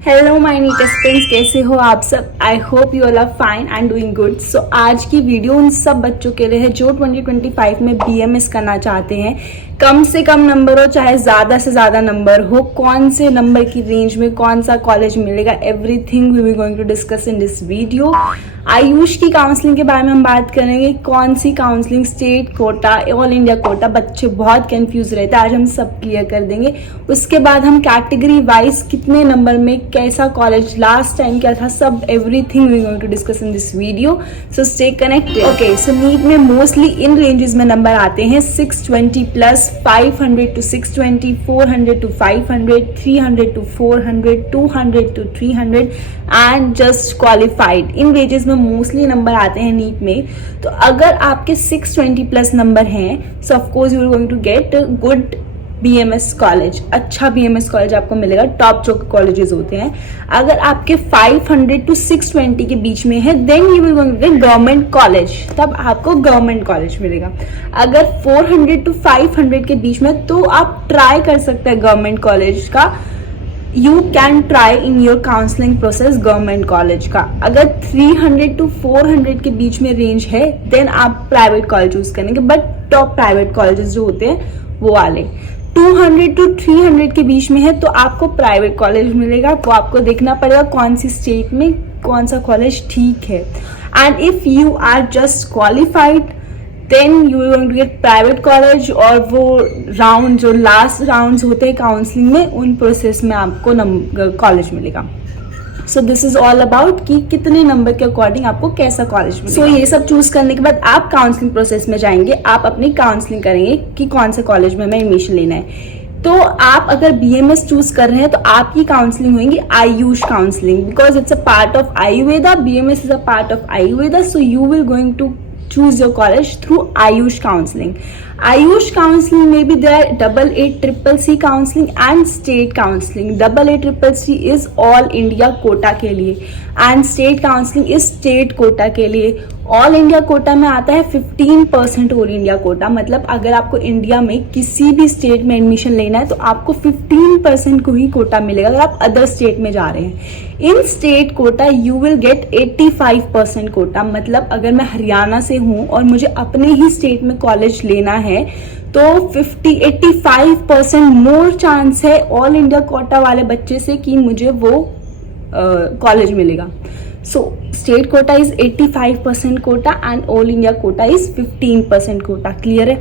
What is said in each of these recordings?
Hello my NEET students, कैसे हो आप सब। I hope you all are fine and doing good. So आज की वीडियो उन सब बच्चों के लिए है जो 2025 में बीएमएस करना चाहते हैं। कम से कम नंबर हो चाहे ज़्यादा से ज़्यादा नंबर हो, कौन से नंबर की रेंज में कौन सा कॉलेज मिलेगा, everything we we going to discuss in this video. AYUSH की काउंसलिंग के बारे में हम बात करेंगे। कौन सी counselling, state quota, all India quota, बच्चे बहुत कंफ्यूज रहते हैं, आज हम सब क्लियर कर देंगे। उसके बाद हम कैटेगरी वाइज कितने नंबर में कैसा कॉलेज लास्ट टाइम क्या था, सब everything we going to discuss in this video. So stay connected. Okay, so NEET में मोस्टली इन रेंजेस में नंबर आते हैं 620 plus, 500 to 620, 400 to 500, 300 to 400, 200 to 300 and just qualified. In ranges में मोस्टली नंबर आते हैं नीट में। तो अगर आपके 620 प्लस नंबर हैं, so of course you are going to get good BMS college, अच्छा बीएमएस कॉलेज आपको मिलेगा, टॉप जो कॉलेजेस होते हैं। अगर आपके 500 to 620 के बीच में है, then you will going to get government college, तब आपको गवर्नमेंट कॉलेज मिलेगा। अगर 400 to 500 के बीच में, तो आप ट्राई कर सकते हैं गवर्नमेंट कॉलेज का। You can try in your counselling process government college का। अगर 300 to 400 के बीच में रेंज है, देन आप प्राइवेट कॉलेज चूज करेंगे, बट टॉप प्राइवेट कॉलेजेस जो होते हैं वो वाले। 200 to 300 के बीच में है तो आपको प्राइवेट कॉलेज मिलेगा। वो आपको देखना पड़ेगा कौन सी स्टेट में कौन सा कॉलेज ठीक है। And if you are just qualified, then you are going to get private college. और वो राउंड जो लास्ट राउंड्स होते हैं काउंसलिंग में, उन प्रोसेस में आपको कॉलेज मिलेगा। So this is all about कि कितने नंबर के अकॉर्डिंग आपको कैसा कॉलेज मिलेगा। सो ये सब चूज करने के बाद आप काउंसलिंग प्रोसेस में जाएंगे, आप अपनी काउंसलिंग करेंगे कि कौन से कॉलेज में हमें एडमिशन लेना है। तो आप अगर बीएमएस चूज कर रहे हैं तो आपकी काउंसलिंग होगी AYUSH counselling, because it's a part of Ayurveda. BMS is a part of Ayurveda, so you will going to choose your college through Ayush counseling. Ayush counseling may be there AA-CCC counseling and state counseling. AA-CCC is all India quota के लिए and state counseling is state quota के लिए। All India Kota में आता है 15% all India Kota, मतलब अगर आपको इंडिया में किसी भी स्टेट में एडमिशन लेना है तो आपको 15% को ही कोटा मिलेगा अगर आप अदर स्टेट में जा रहे हैं। In state quota you will get 85% quota, मतलब अगर मैं हरियाणा से हूँ और मुझे अपने ही स्टेट में कॉलेज लेना है तो 85% मोर चांस है ऑल इंडिया कोटा वाले बच्चे से कि मुझे वो कॉलेज मिलेगा। So state quota is 85% quota and all India quota is 15% quota. Clear है।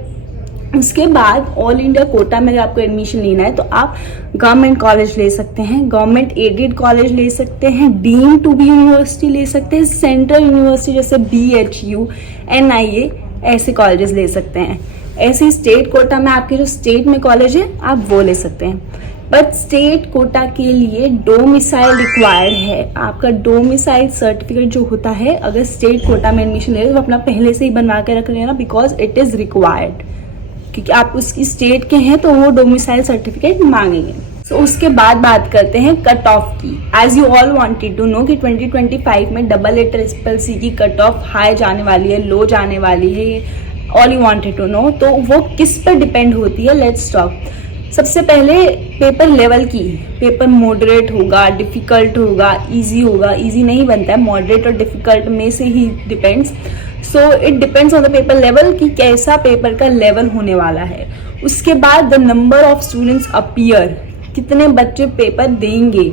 उसके बाद ऑल इंडिया कोटा में अगर आपको एडमिशन लेना है तो आप गवर्नमेंट कॉलेज ले सकते हैं, गवर्नमेंट एडेड कॉलेज ले सकते हैं, डीम टू बी यूनिवर्सिटी ले सकते हैं, सेंट्रल यूनिवर्सिटी जैसे BHU, NIA, ऐसे कॉलेजेस ले सकते हैं। ऐसे स्टेट कोटा में आपके जो स्टेट में कॉलेज है आप वो ले सकते हैं। बट स्टेट कोटा के लिए डोमिसाइल रिक्वायर्ड है। आपका डोमिसाइल सर्टिफिकेट जो होता है, अगर स्टेट कोटा में एडमिशन ले रहे तो अपना पहले से ही बनवा के रख लेना, बिकॉज इट इज रिक्वायर्ड, क्योंकि आप उसकी स्टेट के हैं तो वो डोमिसाइल सर्टिफिकेट मांगेंगे। तो उसके बाद बात करते हैं कट ऑफ की। As you all wanted to know कि 2025 में AA-CCC की कट ऑफ हाई जाने वाली है, लो जाने वाली है, all you wanted to know. तो वो किस पर डिपेंड होती है, लेट्स टॉक। सबसे पहले पेपर लेवल की, पेपर मॉडरेट होगा, डिफिकल्ट होगा, इजी होगा। इजी नहीं बनता है, मॉडरेट और डिफिकल्ट में से ही depends. So it depends on the paper level कि कैसा पेपर का लेवल होने वाला है। उसके बाद the number of students appear, कितने बच्चे पेपर देंगे।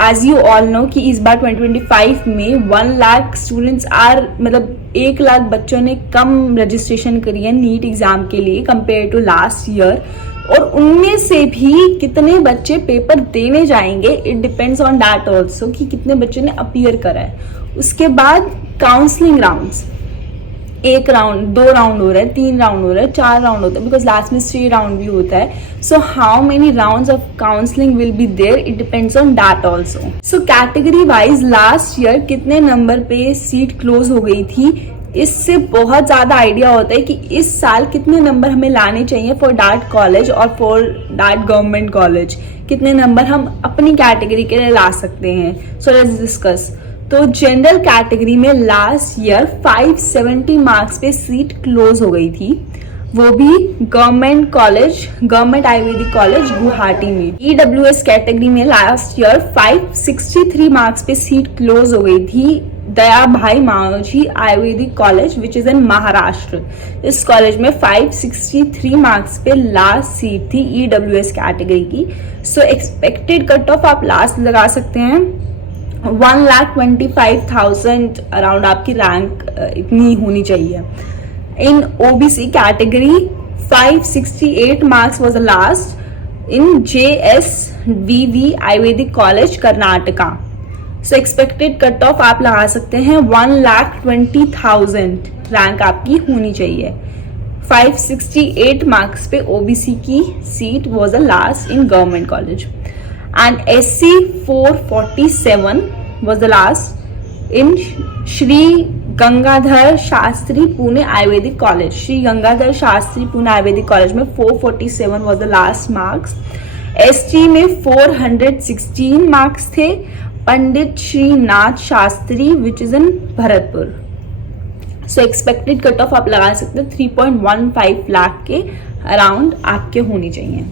एज यू ऑल नो कि इस बार 2025 में 1 लाख स्टूडेंट्स आर, मतलब 1 लाख बच्चों ने कम रजिस्ट्रेशन करी है नीट एग्जाम के लिए कंपेयर टू लास्ट ईयर। और उनमें से भी कितने बच्चे पेपर देने जाएंगे, it depends on that also कि कितने बच्चों ने अपीयर करा है। उसके बाद काउंसलिंग राउंड्स, 1 राउंड, 2 राउंड हो रहा है, 3 राउंड हो रहा है, 4 राउंड होता है, बिकॉज लास्ट में 3 राउंड भी होता है। So how many rounds of counselling will be there, it depends on that also. So category wise last year कितने नंबर पे सीट क्लोज हो गई थी, इससे बहुत ज़्यादा आइडिया होता है कि इस साल कितने नंबर हमें लाने चाहिए फॉर दैट कॉलेज और फॉर दैट गवर्नमेंट कॉलेज, कितने नंबर हम अपनी कैटेगरी के लिए ला सकते हैं। सो लेट्स डिस्कस। तो जनरल कैटेगरी में लास्ट ईयर 570 मार्क्स पे सीट क्लोज हो गई थी। वो भी government college, government Ayurvedic college Guwahati में। EWS कैटेगरी में लास्ट ईयर 563 मार्क्स पे सीट क्लोज हो गई थी Daya Bhai Maoji Ayurvedic college which is in Maharashtra. इस कॉलेज में 563 मार्क्स पे लास्ट सीट थी EWS कैटेगरी की। सो एक्सपेक्टेड कट ऑफ आप लास्ट लगा सकते हैं 1,25,000 अराउंड आपकी रैंक इतनी होनी चाहिए। इन OBC category 568 marks was the last in JSVV Ayurvedic college Karnataka. So expected cut off आप लगा सकते हैं 1,20,000 रैंक आपकी होनी चाहिए। 568 मार्क्स पे OBC की seat was the last in government college and SC 447 was the last in Shri Gangadhar Shastri Pune Ayurvedic college. Shri Gangadhar Shastri Pune Ayurvedic college में 447 was the last marks। ST में 416 मार्क्स थे Pandit Shrinath Shastri which is in Bharatpur. So expected cut off आप लगा सकते हैं 3.15 लाख के अराउंड आपके होनी चाहिए।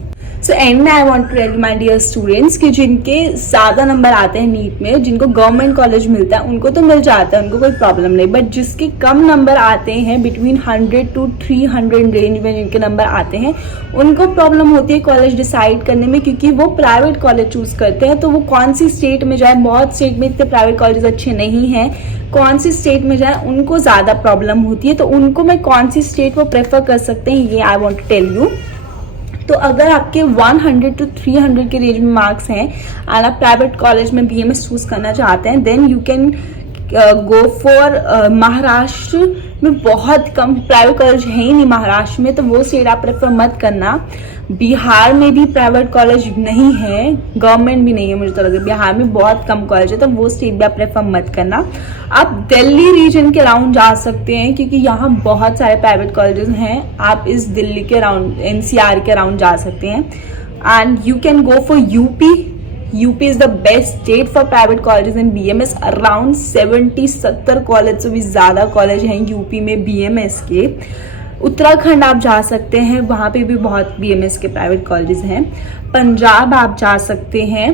सो एंड में I want to tell my dear students कि जिनके ज़्यादा नंबर आते हैं नीट में, जिनको गवर्नमेंट कॉलेज मिलता है उनको तो मिल जाता है, उनको कोई प्रॉब्लम नहीं, बट जिसके कम नंबर आते हैं बिटवीन 100 to 300 रेंज में जिनके नंबर आते हैं उनको प्रॉब्लम होती है कॉलेज डिसाइड करने में, क्योंकि वो प्राइवेट कॉलेज चूज करते हैं तो वो कौन सी स्टेट में जाए। बहुत स्टेट में इतने प्राइवेट कॉलेज अच्छे नहीं हैं, कौन सी स्टेट में जाए उनको ज़्यादा प्रॉब्लम होती है। तो उनको मैं कौन सी स्टेट वो प्रेफर कर सकते हैं ये I want to tell you. तो अगर आपके 100 to 300 के रेंज में मार्क्स हैं और आप प्राइवेट कॉलेज में BMS चूज करना चाहते हैं then you can go for Maharashtra में बहुत कम प्राइवेट कॉलेज है ही नहीं महाराष्ट्र में, तो वो स्टेट आप प्रेफर मत करना। बिहार में भी प्राइवेट कॉलेज नहीं है, गवर्नमेंट भी नहीं है, मुझे तो लग रहा है बिहार में बहुत कम कॉलेज है, तो वो स्टेट भी आप प्रेफर मत करना। आप दिल्ली रीजन के अराउंड जा सकते हैं क्योंकि यहाँ बहुत सारे प्राइवेट कॉलेजेस हैं, आप इस दिल्ली के अराउंड NCR के अराउंड जा सकते हैं। And you can go for UP is the best state for private colleges in BMS। Around 70-70 college से भी ज़्यादा कॉलेज हैं यूपी में BMS के। उत्तराखंड आप जा सकते हैं, वहाँ पे भी बहुत BMS के प्राइवेट कॉलेजेस हैं। पंजाब आप जा सकते हैं,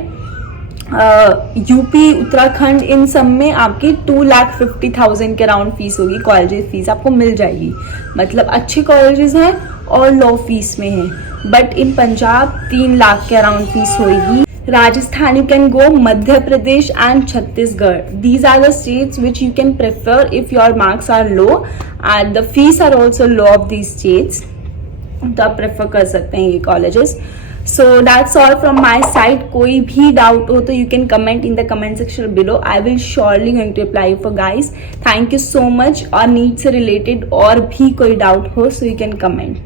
यूपी उत्तराखंड इन सब में आपकी 2,50,000 के अराउंड फीस होगी, कॉलेज फीस आपको मिल जाएगी। मतलब अच्छे कॉलेजेस हैं और लो फीस में हैं, बट इन पंजाब 3 लाख के अराउंड फीस होगी। Rajasthan you can go, Madhya Pradesh and Chhattisgarh. These are the states which you can prefer if your marks are low and the fees are also low of these states. तो आप prefer कर सकते हैं ये colleges. So that's all from my side। कोई भी doubt हो तो you can comment in the comment section below। I will surely going to reply for guys। Thank you so much। और नीट से रिलेटेड और भी कोई डाउट हो so you can comment।